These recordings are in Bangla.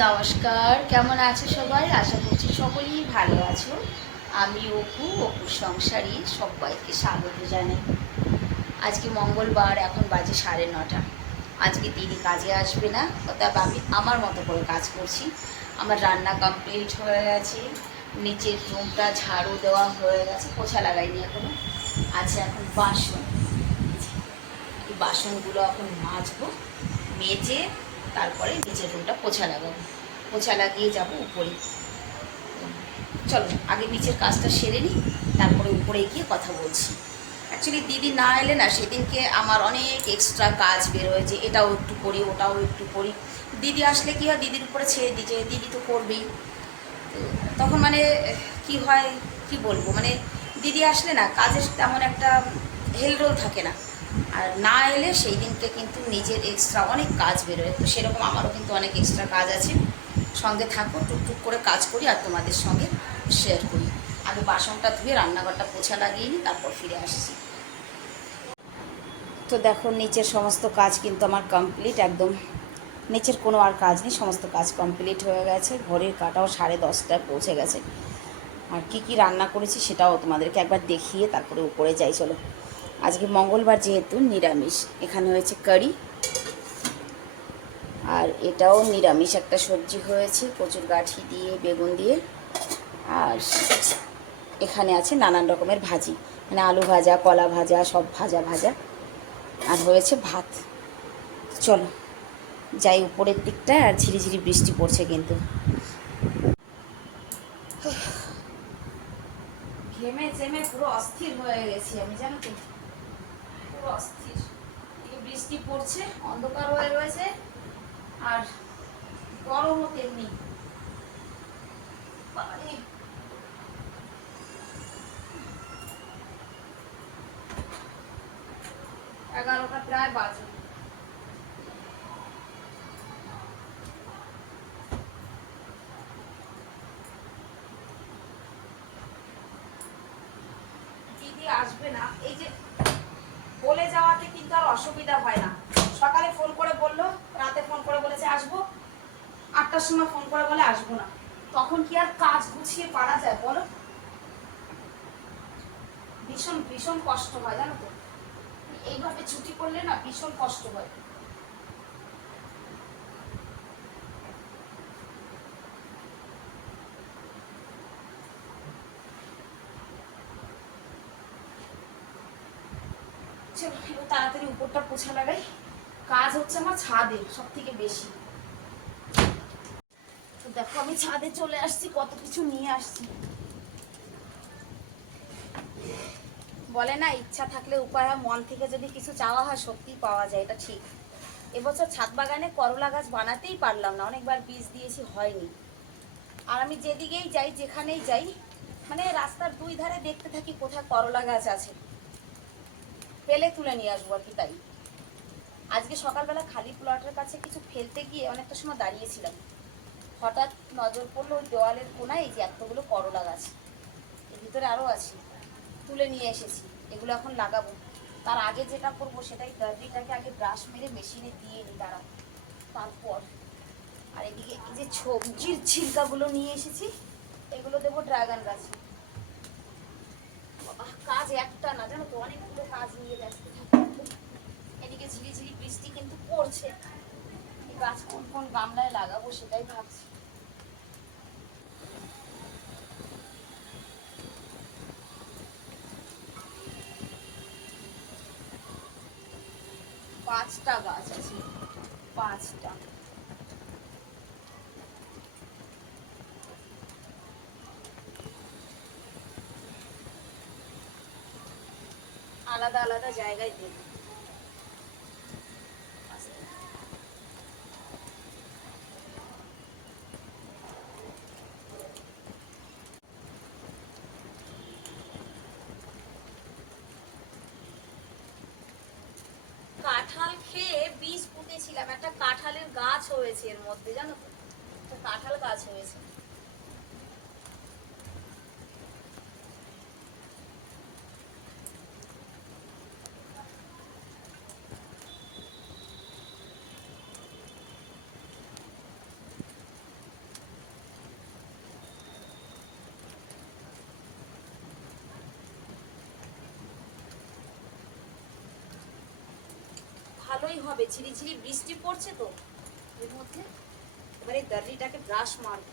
নমস্কার, কেমন আছো সবাই? আশা করছি সকলেই ভালো আছো। আমি অপুর সংসারী সবাইকে স্বাগত জানাই। আজকে মঙ্গলবার, এখন বাজে 9:30। আজকে দিদি কাজে আসবে না, অর্থাৎ আমি আমার মতো করে কাজ করছি। আমার রান্না কমপ্লিট হয়ে গেছে, নিচের রুমটা ঝাড়ু দেওয়া হয়ে গেছে, পোছা লাগাইনি এখনো। আচ্ছা, এখন বাসন, এই বাসনগুলো এখন মাজবো, মেজে তারপরে নিচের রুমটা পোছা লাগাবো। পোছা লাগিয়ে যাব উপরে। চলো আগে নিচের কাজটা সেরে নিই, তারপরে উপরে গিয়ে কথা বলছি। অ্যাকচুয়ালি দিদি না এলে না, সেদিনকে আমার অনেক এক্সট্রা কাজ বের হয়েছে, এটাও একটু করি ওটাও একটু করি। দিদি আসলে কী হয়, দিদির উপরে ছেড়ে দিই যে দিদি তো করবেই। তো তখন মানে কি হয়, কি বলবো, মানে দিদি আসলে না কাজের তেমন একটা হেলরোল থাকে না। আর না এলে সেই দিনকে কিন্তু নিজের এক্সট্রা অনেক কাজ বেরোয়। তো সেরকম আমারও কিন্তু অনেক এক্সট্রা কাজ আছে। সঙ্গে থাকো, টুকটুক করে কাজ করি আর তোমাদের সঙ্গে শেয়ার করি। আগে বাসনটা ধুয়ে রান্নাঘরটা পোছা লাগিয়ে নিই, তারপর ফিরে আসছি। তো দেখো, নিচের সমস্ত কাজ কিন্তু আমার কমপ্লিট একদম। নিচের কোনো আর কাজ নেই, সমস্ত কাজ কমপ্লিট হয়ে গেছে। ঘড়ির কাঁটাও 10:30টায় পৌঁছে গেছে। আর কি কি রান্না করেছি সেটাও তোমাদেরকে একবার দেখিয়ে তারপরে উপরে যাই। চলো, আজকে মঙ্গলবার যেহেতু নিরামিষ। এখানে হয়েছে কারি, আর এটাও নিরামিষ একটা সবজি হয়েছে, কচুর গাঠি দিয়ে বেগুন দিয়ে। আর এখানে আছে নানান রকমের ভাজি, মানে আলু ভাজা, কলা ভাজা, সব ভাজা ভাজা। আর হয়েছে ভাত। চলো যাই উপরের দিকটায়। আর ঝিরিঝিরি বৃষ্টি পড়ছে কিন্তু। ঘেমে চেমে পুরো অস্থির হয়ে গেছি আমি, জানো তো, পুরো অস্থির। বৃষ্টি পড়ছে, অন্ধকার হয়ে রয়েছে, আর গরমও তেমনি। 11টা প্রায় বাজে। দিদি আসবে না, এই যে বলে যাওয়াতে কিন্তু আর অসুবিধা হয় না। সকালে ফোন করে বললো, রাতে ফোন করে বলেছে আসবো, 8টার সময় ফোন করে বলে আসবো না। তখন কি আর কাজ গুছিয়ে পারা যায় বলো? ভীষণ ভীষণ কষ্ট হয়, জানো তো। এইভাবে ছুটি করলে না ভীষণ কষ্ট হয়। চলো এবার তাড়াতাড়ি উপরটা পোছা লাগাই। কাজ হচ্ছে আমার ছাদে সব থেকে বেশি। তো দেখো, আমি ছাদে চলে আসছি, কত কিছু নিয়ে আসছি। বলে না, ইচ্ছা থাকলে উপায় হয়, মন থেকে যদি কিছু চাওয়া হয় সত্যিই পাওয়া যায়, এটা ঠিক। এবছর ছাদ বাগানে করলা গাছ বানাতেই পারলাম না, অনেকবার বীজ দিয়েছি, হয়নি। আর আমি যেদিকেই যাই, যেখানেই যাই, মানে রাস্তার দুই ধারে দেখতে থাকি কোথায় করলা গাছ আছে, পেলে তুলে নিয়ে আসবো আর কি। তাই আজকে সকালবেলা খালি প্লটের কাছে কিছু ফেলতে গিয়ে অনেকটা সময় দাঁড়িয়েছিলাম, হঠাৎ নজর পড়লো ওই দেওয়ালের কোনায় এই যে এতগুলো করলা গাছ, এর ভিতরে আরও আছে, তুলে নিয়ে এসেছি। এগুলো এখন লাগাবো। তার আগে যেটা করবো সেটাই, ডাটিটাকে আগে ব্রাশ মেরে মেশিনে দিয়ে নিই দাঁড়া, তারপর। আর এদিকে এই যে সবজির ছিলকাগুলো নিয়ে এসেছি, এগুলো দেবো ড্রাগন গাছে। কাজ একটা না, জানো তো, অনেকগুলো কাজ নিয়ে ব্যস্ত থাকি। এদিকে ঝিরিঝিরি বৃষ্টি কিন্তু পড়ছে। এই গাছ কোন কোন গামলায় লাগাবো সেটাই ভাবছি। 5টা গাছ আছে, 5টা। আলাদা আলাদা জায়গায় দেব। কাঁঠাল খেয়ে বীজ পুঁতেছিলাম, একটা কাঁঠালের গাছ হয়েছে এর মধ্যে, জানো তো, একটা কাঁঠাল গাছ হয়েছে। ভালোই হবে, ঝিরিঝিরি বৃষ্টি পড়ছে তো এর মধ্যে। এবারে দাড়িটাকে ব্রাশ মারব।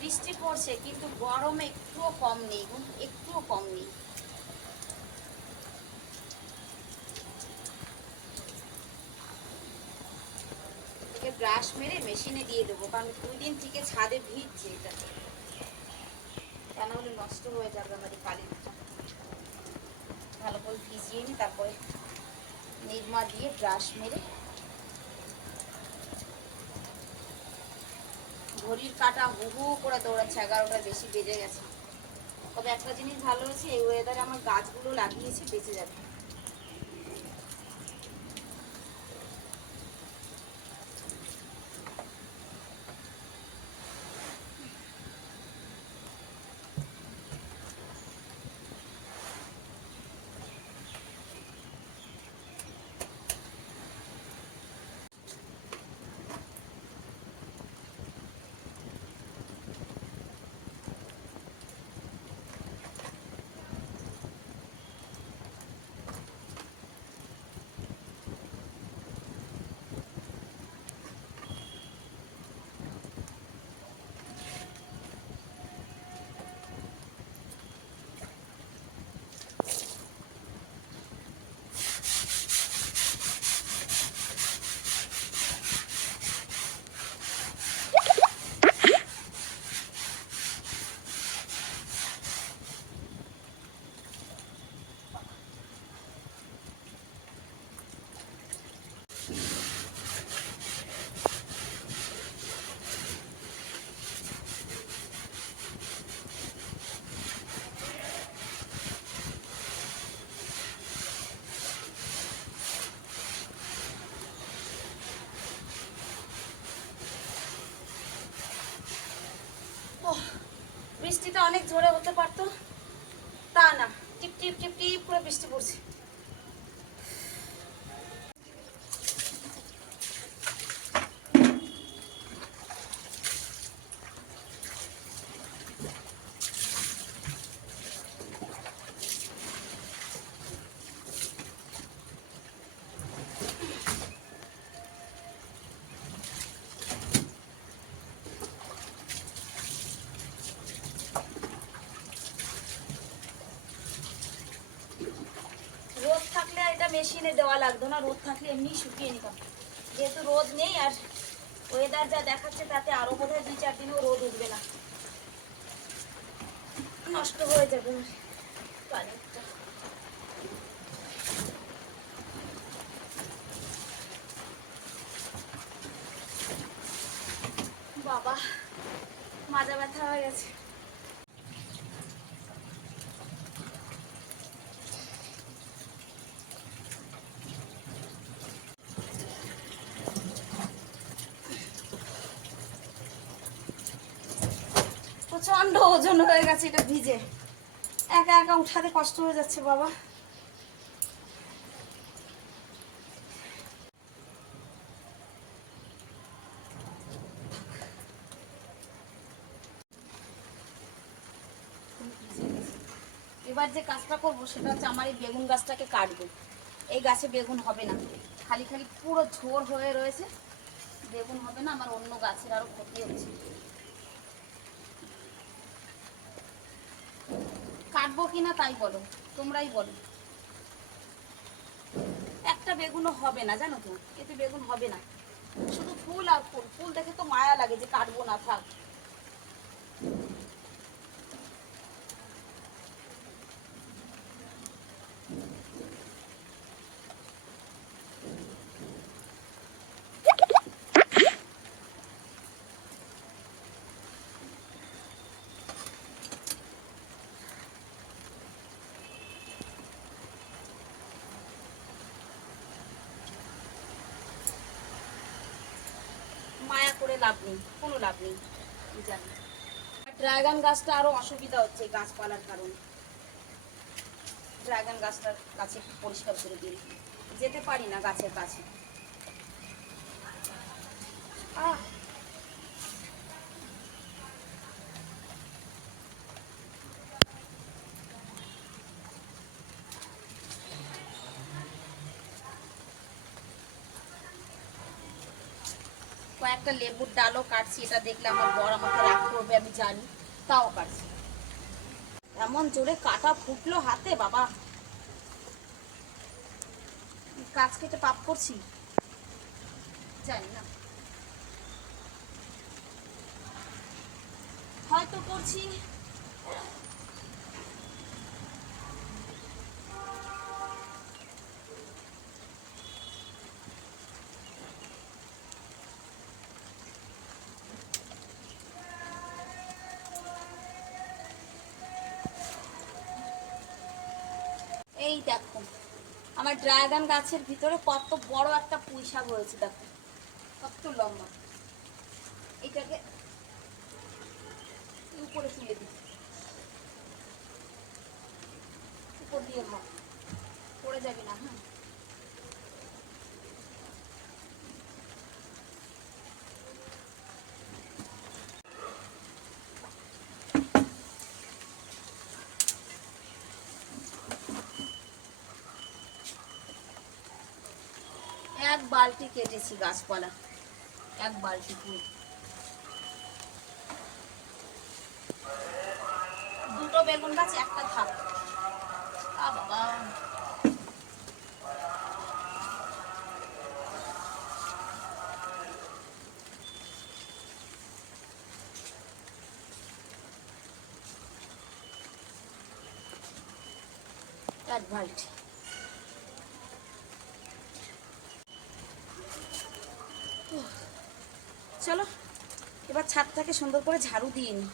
বৃষ্টি পড়ছে কিন্তু গরম একটুও কম নেই, একটুও কম নেই। ব্রাশ মেরে মেশিনে দিয়ে দেবো, কারণ 2 দিন থেকে ছাদে ভিজছে এটা, তা না হলে নষ্ট হয়ে যাবে আমার এই কালিটা। ভালো করে ভিজিয়ে নিই, তারপরে নিরমা দিয়ে ব্রাশ মেরে। ঘড়ির কাঁটা হু হু করে দৌড়াচ্ছে, 11টার বেশি বেজে গেছে। তবে একটা জিনিস ভালো হয়েছে, এই ওয়েদারে আমার গাছগুলো লাগিয়েছি, বেঁচে যাবে। বৃষ্টিটা অনেক জোরে হতে পারতো, তা না, টিপ টিপ টিপ টিপ করে বৃষ্টি পড়ছে। রোদ থাকলে এটা মেশিনে দেওয়া লাগতো না, রোদ থাকলে এমনি শুকিয়ে নিতাম। যেহেতু রোদ নেই আর ওয়েদার যা দেখাচ্ছে তাতে আরো বোধহয় 2-4 দিনও রোদ উঠবে না, নষ্ট হয়ে যাবে কানেরটা। বাবা, মাজা ব্যথা হয়ে গেছে। প্রচন্ড ওজন হয়ে গেছে এটা ভিজে, একা একা উঠাতে কষ্ট হয়ে যাচ্ছে বাবা। এবার যে কাজটা করবো সেটা হচ্ছে আমার এই বেগুন গাছটাকে কাটবো। এই গাছে বেগুন হবে না, খালি খালি পুরো ঝোর হয়ে রয়েছে, বেগুন হবে না, আমার অন্য গাছের আরো ক্ষতি হচ্ছে। কাটবো কিনা তাই বলো, তোমরাই বলো। একটা বেগুনও হবে না জানো তো, এতে বেগুন হবে না, শুধু ফুল আর ফুল। ফুল দেখে তো মায়া লাগে যে কাটবো না, থাক। মায়া করে লাভ নেই, কোনো লাভ নেই, জানি। আর ড্রাগন গাছটা আরো অসুবিধা হচ্ছে গাছপালার কারণে। ড্রাগন গাছটার কাছে পরিষ্কার করে দিই, যেতে পারি না গাছের কাছে। কয়েকটা লেবুর ডালও কাটছি, এটা দেখলে আমার বর আমাকে রাগ করবে আমি জানি, তাও কাটছি। এমন জোরে কাটা ফুটলো হাতে বাবা, কাজ কেটে পাপ করছি জানি না, হয়তো করছি। এই দেখো আমার ড্রাগন গাছের ভিতরে কত বড় একটা পুঁই শাক হয়েছে, দেখো কত লম্বা। এটাকে উপরে তুলে দিই, উপর দিয়ে ভাব, পড়ে যাবি না। হ্যাঁ, এক বালতি কেটেছি গাছপালা, এক বালতি পুরো। দুটো বেগুন গাছ একটা থাক। বাবা এক বালতি। চলো এবার ছাদটাকে সুন্দর করে ঝাড়ু দিয়ে নি।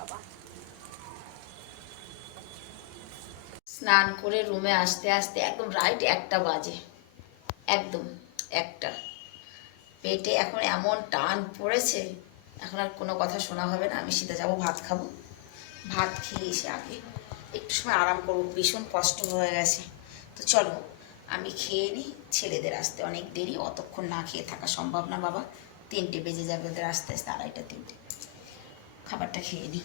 বাবা স্নান করে রুমে আসতে আসতে একদম রাইট 1টা বাজে, একদম 1টা। পেটে এখন এমন টান পড়েছে, এখন আর কোনো কথা শোনা হবে না। আমি সিধা যাবো ভাত খাবো, ভাত খেয়ে এসে আগে একটু সময় আরাম করবো, ভীষণ কষ্ট হয়ে গেছে। তো চলো আমি খেয়ে নিই, ছেলেদের আসতে অনেক দেরি, অতক্ষণ না খেয়ে থাকা সম্ভব না বাবা। 3টে বেজে যাবে ওদের আস্তে আস্তে, 2:30 3টে। খাবারটা খেয়ে নিই।